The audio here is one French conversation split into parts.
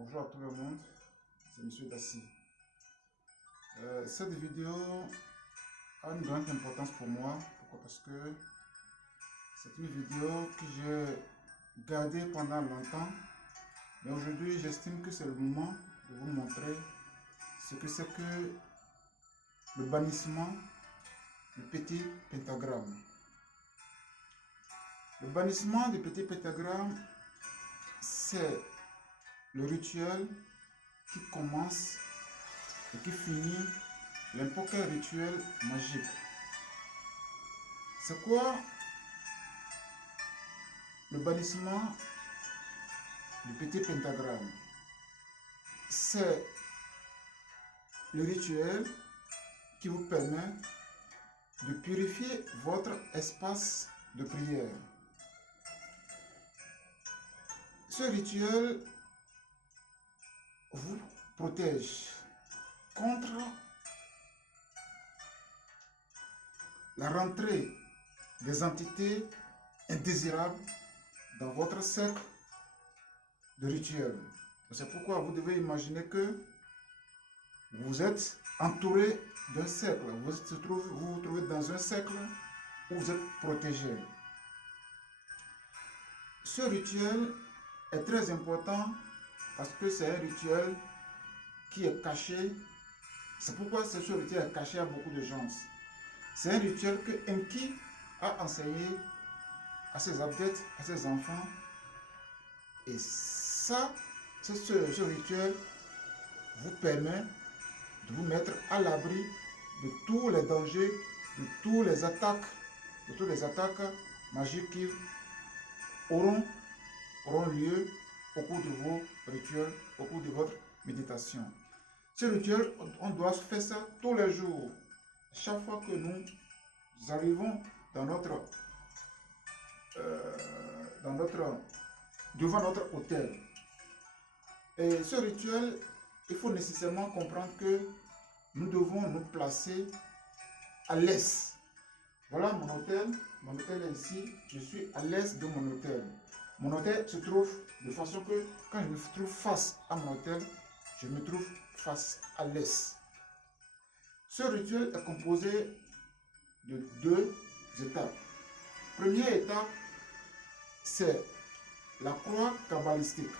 Bonjour à tout le monde, c'est Monsieur Dassi. Cette vidéo a une grande importance pour moi. Pourquoi? Parce que c'est une vidéo que j'ai gardée pendant longtemps. Mais aujourd'hui, j'estime que c'est le moment de vous montrer ce que c'est que le bannissement du petit pentagramme. Le bannissement du petit pentagramme, c'est le rituel qui commence et qui finit n'importe quel rituel magique. C'est quoi le bannissement du petit pentagramme? C'est le rituel qui vous permet de purifier votre espace de prière. Ce rituel vous protège contre la rentrée des entités indésirables dans votre cercle de rituel. C'est pourquoi vous devez imaginer que vous êtes entouré d'un cercle. Vous vous trouvez dans un cercle où vous êtes protégé. Ce rituel est très important parce que c'est un rituel qui est caché. C'est pourquoi ce rituel est caché à beaucoup de gens. C'est un rituel que Enki a enseigné à ses adeptes, à ses enfants. Et ça, ce rituel vous permet de vous mettre à l'abri de tous les dangers, de toutes les attaques magiques qui auront lieu au cours de vos rituels, au cours de votre méditation. Ce rituel, on doit faire ça tous les jours. Chaque fois que nous arrivons devant notre autel. Et ce rituel, il faut nécessairement comprendre que nous devons nous placer à l'est. Voilà mon autel est ici, je suis à l'est de mon autel. Mon autel se trouve de façon que quand je me trouve face à mon autel, je me trouve face à l'est. Ce rituel est composé de deux étapes. Première étape, c'est la croix kabbalistique.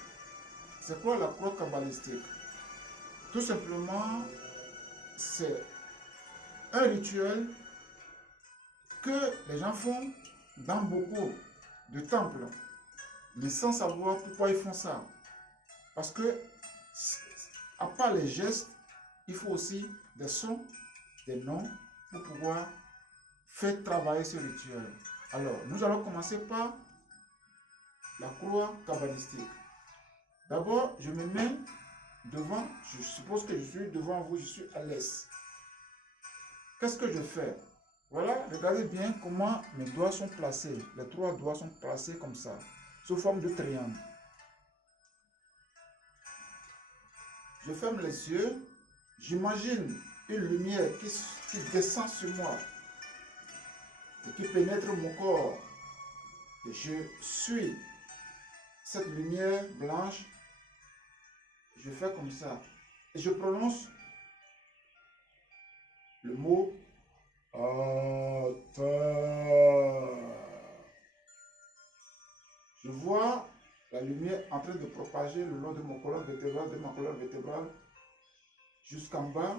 C'est quoi la croix kabbalistique? Tout simplement, c'est un rituel que les gens font dans beaucoup de temples, mais sans savoir pourquoi ils font ça. Parce que, à part les gestes, il faut aussi des sons, des noms, pour pouvoir faire travailler ce rituel. Alors, nous allons commencer par la croix kabbalistique. D'abord, je me mets devant, je suppose que je suis devant vous, je suis à l'est. Qu'est-ce que je fais? Voilà, regardez bien comment mes doigts sont placés. Les trois doigts sont placés comme ça, sous forme de triangle. Je ferme les yeux, j'imagine une lumière qui descend sur moi et qui pénètre mon corps. Et je suis cette lumière blanche, je fais comme ça. Et je prononce le mot Ata. Je vois la lumière en train de propager le long de mon colonne vertébrale, de ma colonne vertébrale jusqu'en bas.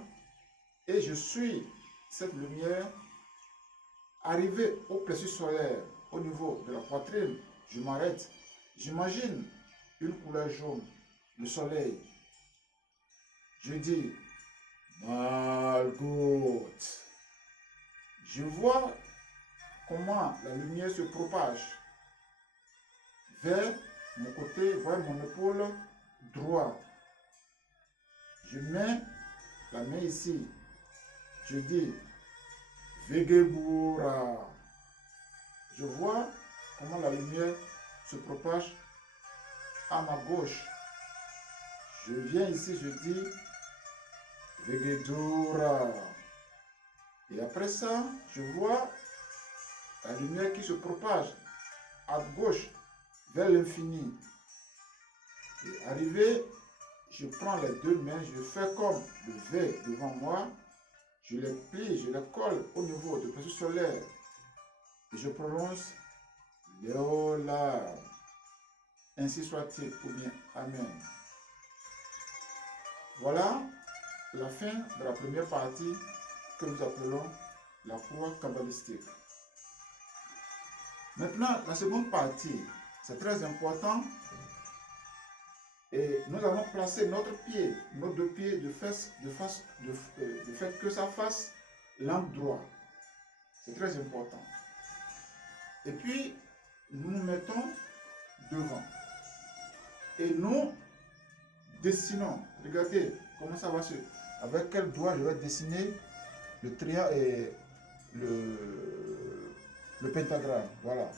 Et je suis cette lumière arriver au plexus solaire, au niveau de la poitrine. Je m'arrête. J'imagine une couleur jaune, le soleil. Je dis Malgout. Je vois comment la lumière se propage vers mon côté, vers mon épaule droite. Je mets la main ici. Je dis Vegebura. Je vois comment la lumière se propage à ma gauche. Je viens ici, je dis Vegedura. Et après ça, je vois la lumière qui se propage à gauche vers l'infini. Et arrivé je prends les deux mains, je fais comme le V devant moi, je les plie, je les colle au niveau de plexus solaire et je prononce Léola. Ainsi soit-il, ou bien Amen. Voilà la fin de la première partie que nous appelons la croix kabbalistique. Maintenant, la seconde partie, c'est très important. Et nous allons placer notre pied, nos deux pieds de fait que ça fasse l'angle droit. C'est très important. Et puis, nous nous mettons devant. Et nous dessinons. Regardez comment ça va se... Avec quel doigt je vais dessiner le triangle et le pentagramme. Voilà.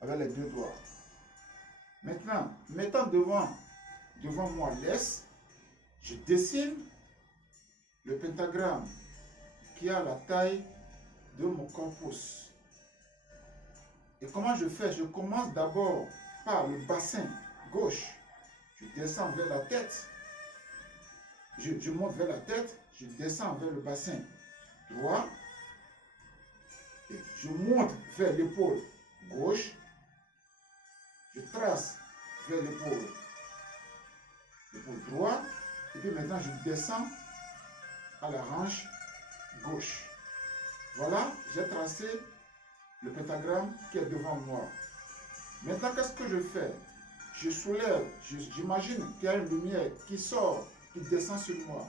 Avec les deux doigts. Maintenant, mettant devant moi l'aisse, je dessine le pentagramme qui a la taille de mon corpus. Et comment je fais? Je commence d'abord par le bassin gauche. Je descends vers la tête. Je monte vers la tête. Je descends vers le bassin droit. Et je monte vers l'épaule gauche. Je trace vers l'épaule droite. Et puis maintenant, je descends à la hanche gauche. Voilà, j'ai tracé le pentagramme qui est devant moi. Maintenant, qu'est-ce que je fais? Je soulève, j'imagine qu'il y a une lumière qui sort, qui descend sur moi.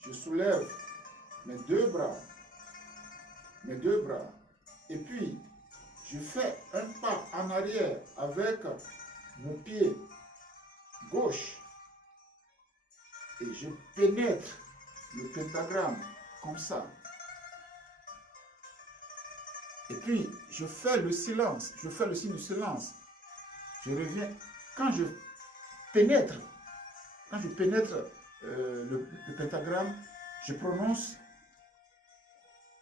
Je soulève mes deux bras. Et puis, je fais un pas en arrière avec mon pied gauche. Et je pénètre le pentagramme comme ça. Et puis, je fais le silence. Je fais le signe de silence. Je reviens. Quand je pénètre le pentagramme, je prononce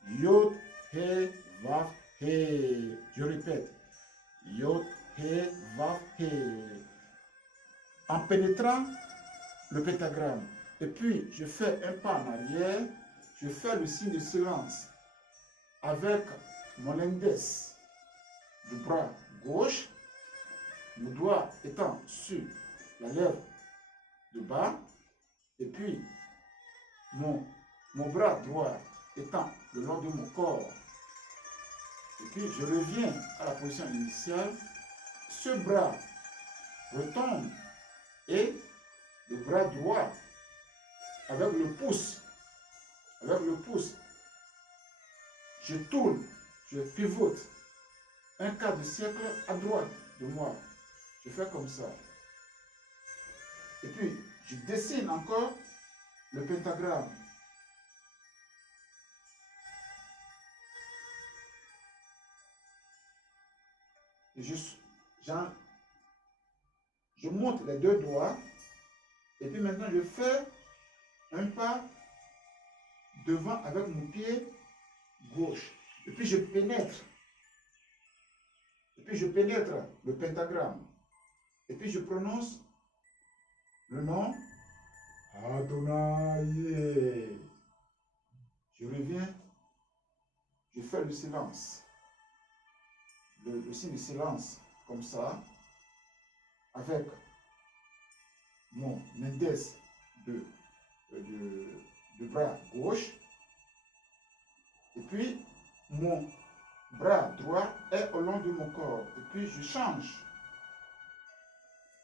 Yod, He, Vav, He. Je répète. Yod, He, Vav, He. En pénétrant le pentagramme. Et puis, je fais un pas en arrière. Je fais le signe de silence avec mon index du bras gauche, mon doigt étant sur la lèvre de bas, et puis mon bras droit étant le long de mon corps. Et puis je reviens à la position initiale. Ce bras retombe et le bras droit avec le pouce, je tourne, je pivote un quart de cercle à droite de moi. Je fais comme ça. Et puis, je dessine encore le pentagramme. Et je monte les deux doigts. Et puis maintenant, je fais un pas devant avec mon pied gauche. Et puis, je pénètre. Le pentagramme. Et puis, je prononce le nom Adonai. Je reviens. Je fais le silence. Le signe de silence, comme ça, avec mon index de bras gauche. Et puis, mon bras droit est au long de mon corps. Et puis, je change.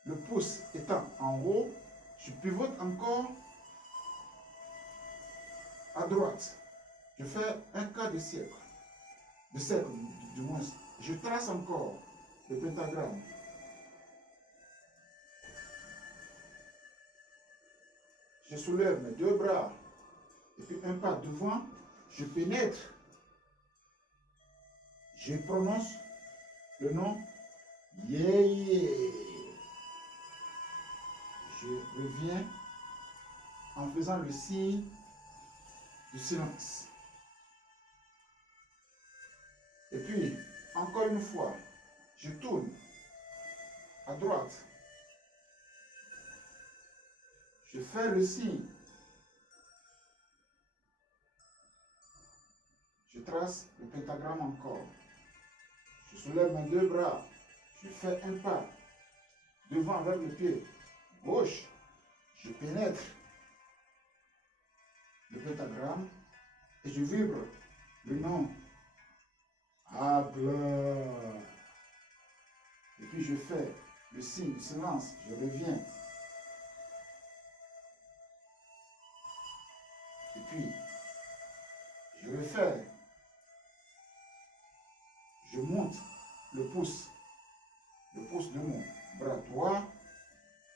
Le pouce étant en haut, je pivote encore à droite. Je fais un quart de cercle. Du moins. Je trace encore le pentagramme. Je soulève mes deux bras. Et puis un pas devant, je pénètre. Je prononce le nom Yéyé. Je reviens en faisant le signe du silence. Et puis, encore une fois, je tourne à droite. Je fais le signe. Je trace le pentagramme encore. Je soulève mes deux bras. Je fais un pas devant avec le pied gauche. Je pénètre le pentagramme et je vibre le nom. Agla. Et puis je fais le signe du silence. Je reviens. Et puis, je vais faire. Je monte le pouce de mon bras droit.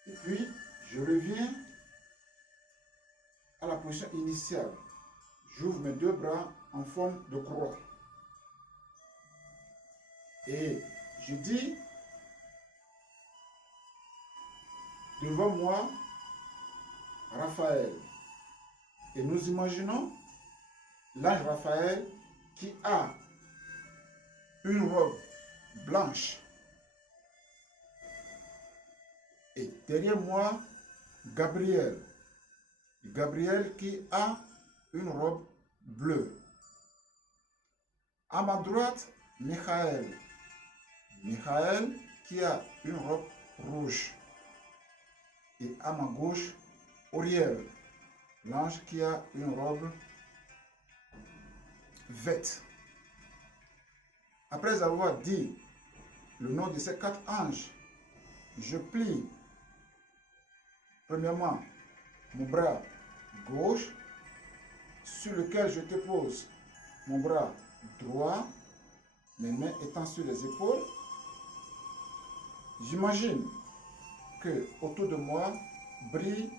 Et puis, je reviens à la position initiale. J'ouvre mes deux bras en forme de croix. Et je dis, devant moi, Raphaël. Et nous imaginons l'ange Raphaël qui a une robe blanche. Et derrière moi, Gabriel. Gabriel qui a une robe bleue. À ma droite, Michael. Michael qui a une robe rouge. Et à ma gauche, Uriel, l'ange qui a une robe verte. Après avoir dit le nom de ces quatre anges, je plie premièrement mon bras gauche sur lequel je dépose mon bras droit, mes mains étant sur les épaules. J'imagine que autour de moi brillent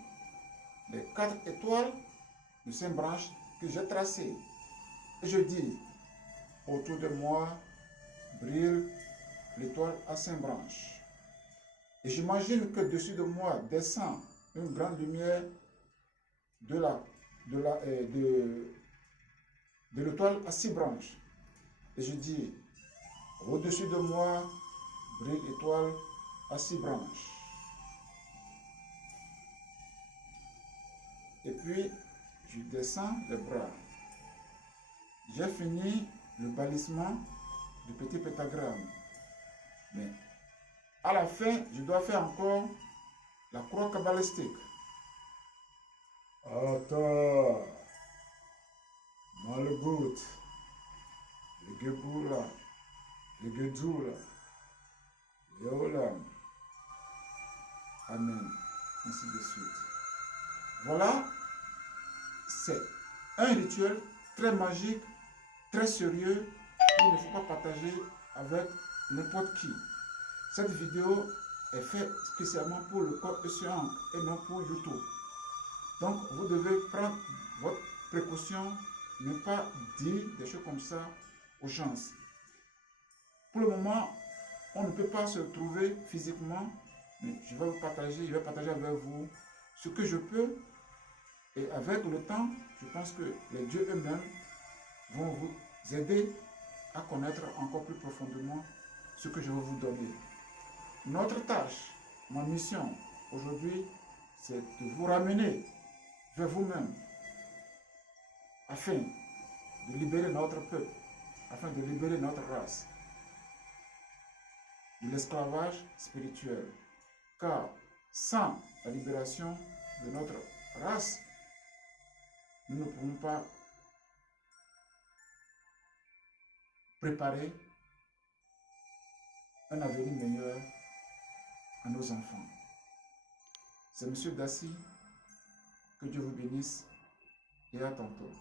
les quatre étoiles de 5 branches que j'ai tracées. Et je dis, autour de moi brille l'étoile à 5 branches. Et j'imagine que dessus de moi descend une grande lumière de l'étoile à 6 branches. Et je dis, au-dessus de moi brille l'étoile à 6 branches. Et puis, je descends les bras. J'ai fini le balisement du petit pentagramme. Mais à la fin, je dois faire encore la croix kabbalistique. Ata, Malgut, le Gebura, le Gedula, Yolam. Amen. Ainsi de suite. Voilà, c'est un rituel très magique, très sérieux, qu'il ne faut pas partager avec n'importe qui. Cette vidéo est faite spécialement pour le corps Essiang et non pour YouTube. Donc, vous devez prendre votre précaution, ne pas dire des choses comme ça aux gens. Pour le moment, on ne peut pas se trouver physiquement, mais je vais partager avec vous ce que je peux. Et avec le temps, je pense que les dieux eux-mêmes vont vous aider à connaître encore plus profondément ce que je vais vous donner. Notre tâche, ma mission aujourd'hui, c'est de vous ramener vers vous-même afin de libérer notre peuple, afin de libérer notre race de l'esclavage spirituel. Car sans la libération de notre race, nous ne pouvons pas préparer un avenir meilleur à nos enfants. C'est M. Dassi. Que Dieu vous bénisse et à tantôt.